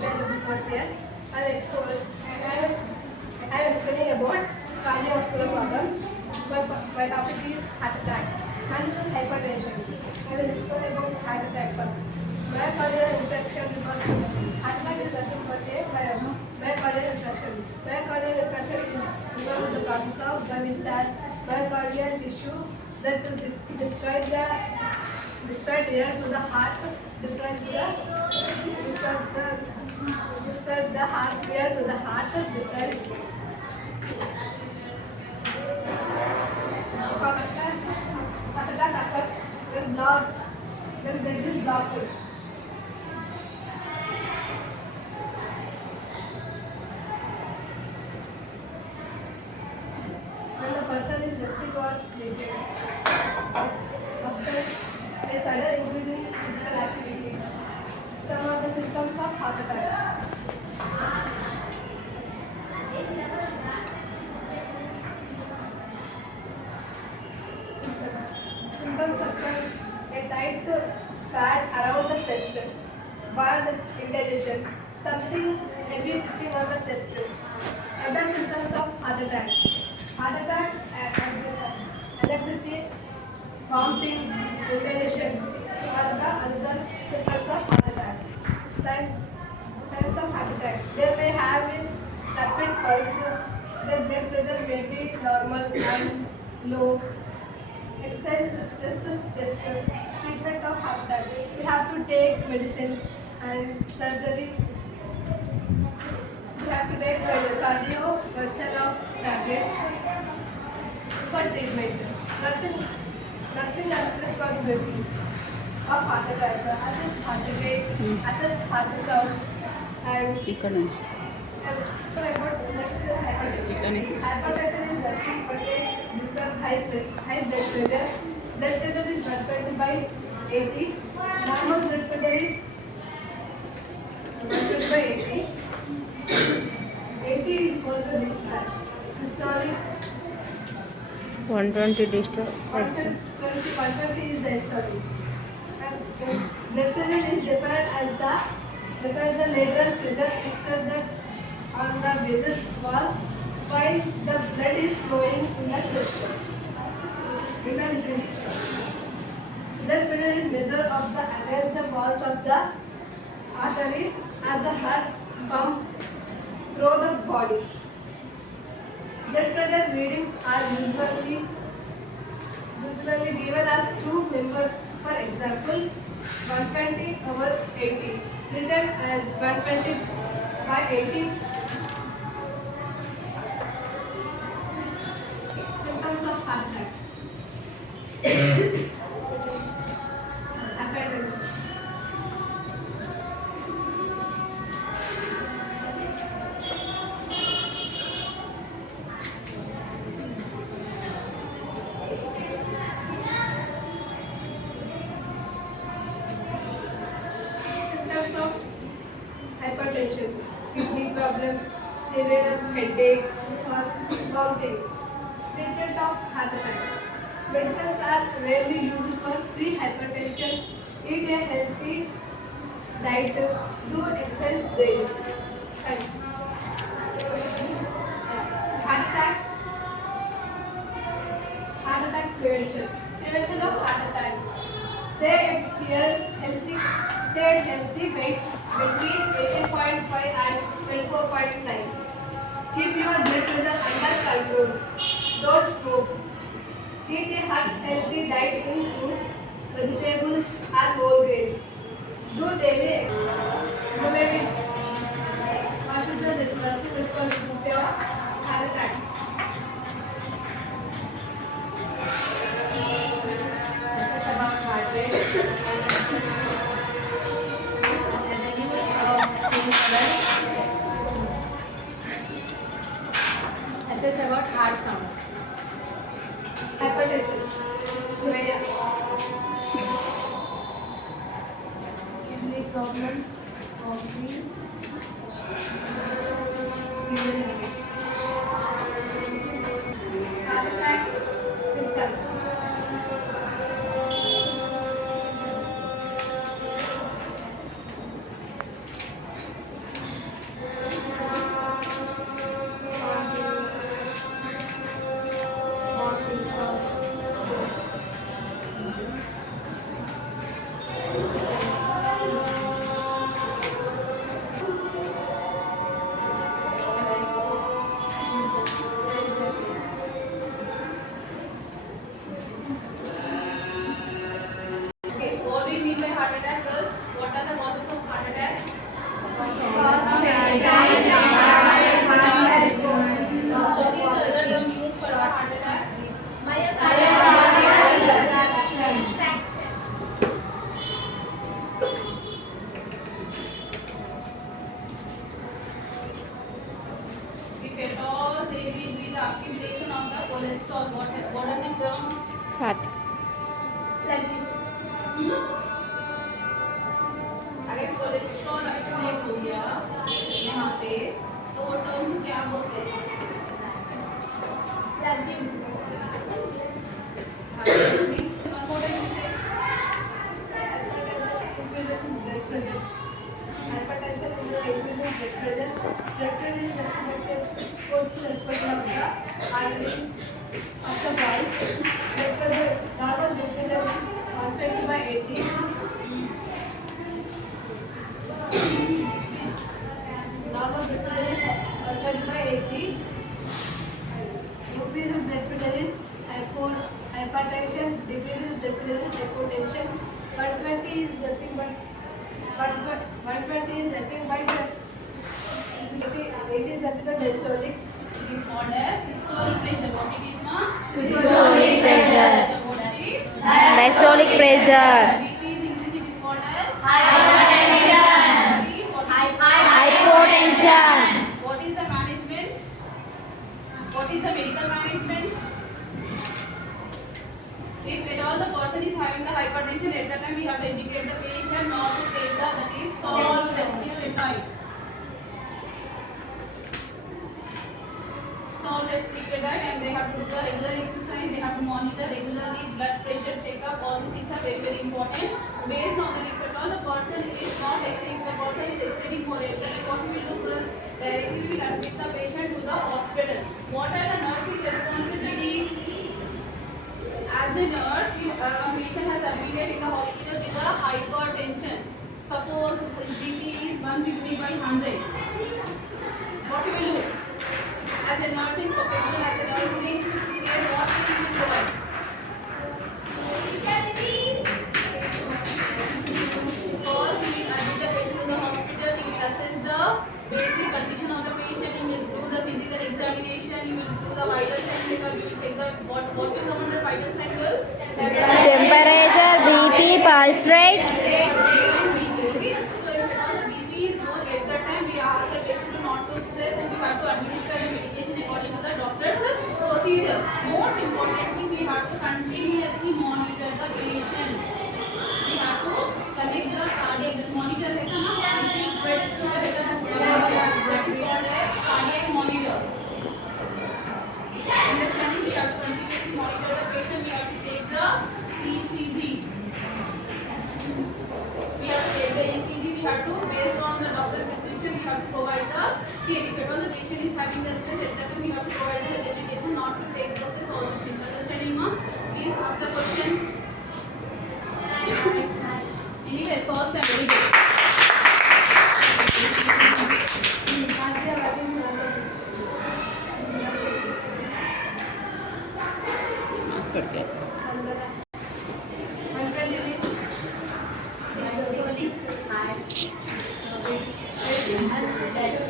batch of the first year. I am explaining about cardiovascular problems. My topic is heart attack and hypertension. I will explain about heart attack first. Myocardial infarction refers to heart attack is nothing but a myocardial infarction. Myocardial infarction is because of the process of damage cell myocardial tissue that will destroy the air to the heart, destroy the heart air to the heart, destroy heart attack occurs when blood is blocked. When the person is resting or sleeping. After a sudden increase in physical activities. Some of the symptoms of heart attack. Symptoms occur a tight pad around the chest, bad indigestion, something heavy sitting on the chest. Other symptoms of heart attack. Heart attack, anxiety, vomiting, indigestion are the other symptoms of heart attack. Signs of heart attack. They may have a rapid pulse. Their blood pressure may be normal and low. Exercise stresses test. Treatment of heart attack. We have to take medicines and surgery. We have to take cardio version of tablets for treatment. Nursing and responsibility of heart attack. Assess heart rate, assess heart sound, and ఇక్కడ నుంచి hypertension is nothing but a disturbed high blood pressure. Blood pressure is 120/80. Normal blood pressure is 120/80. 80 is equal to systolic. 120 distance. 120 is the systolic. Blood pressure is defined as the lateral pressure extended on the vessels walls while the blood is flowing in the chest. Blood pressure is measured against the walls of the arteries as the heart pumps through the body. Blood pressure readings are usually given as two numbers. For example, 120/80, written as 120/80. Symptoms of heart attack. Hypertension. Symptoms of hypertension, kidney problems, severe headache, or vomiting. Treatment of heart attack. Medicines are rarely used for pre-hypertension. Eat a healthy diet. Do exercise daily. And heart attack. Heart attack prevention. Prevention of heart attack. Stay at healthy weight between 18.5 and 24.9. Keep your blood pressure under control. Don't smoke. Eat a healthy diet in fruits, vegetables, and whole grains. Do daily exercise. What is the nursing responsibility of heart attack? This is about heart rate. Assess about heart sound. Hypertension. Surya. Kidney problems. Vomiting. Heart attack symptoms. Cystole. What does it term? Fat. Plaque. अगर cholesterol accumulate हो गया यहाँ पे तो वो term को क्या बोलते हैं? Plaque. Hypertension is the increase in blood pressure. Blood pressure is estimated forceful expansion of the arteries of the valves. Blood pressure, normal blood pressure is 120/80. Normal blood pressure is 120/80. Increase in blood pressure is hypertension. Decrease in blood pressure is hypotension. 120 is nothing but 120 is nothing but 80 is nothing but diastolic. It is called as systolic pressure. What it is, ma? Systolic pressure. What it is? Diastolic pressure. BP is increased. It is called as Hypertension. Hypotension. What is the management? What is the medical management? If at all the person is having the hypertension, at that time we have to educate the patient not to take the that is salt restricted. Salt restricted diet, and they have to do the regular exercise. They have to monitor regularly blood pressure checkup. All these things are very very important. Based on that, if at all the person is not exceeding, the person is exceeding more, at that time what we will do is directly we will admit the patient to the hospital. What are the nursing responsibilities? As a nurse, a patient has admitted in the hospital with a hypertension. Suppose his BP is 150/100. What we will do? As a nursing professional, as a nursing care, what we will provide? First, we will admit the patient to the hospital. You will assess the basic condition of the patient. You will do the physical examination. You will do the vital signs checkup. You will check the what will come under vital signs, girls? Temperature, BP, pulse rate. Okay. So if all the BP is low, at that time we ask the patient not to stress, and we have to administer the medication according to the doctor's procedure. Most importantly, we have to continuously monitor the patient. We have to connect the cardiac monitor. That is called as cardiac monitor. Understanding, we have to continuously monitor the patient. We have to take the ECG. We have to take the ECG. We have to, based on the doctor prescription, we have to provide the care. If at all the patient is having the stress, at that time we have to provide the education not to take the stress. All these things. Understanding, ma'am? Please ask the question. Any test first and very good. Mass पड़ गया. 120 means diastolic.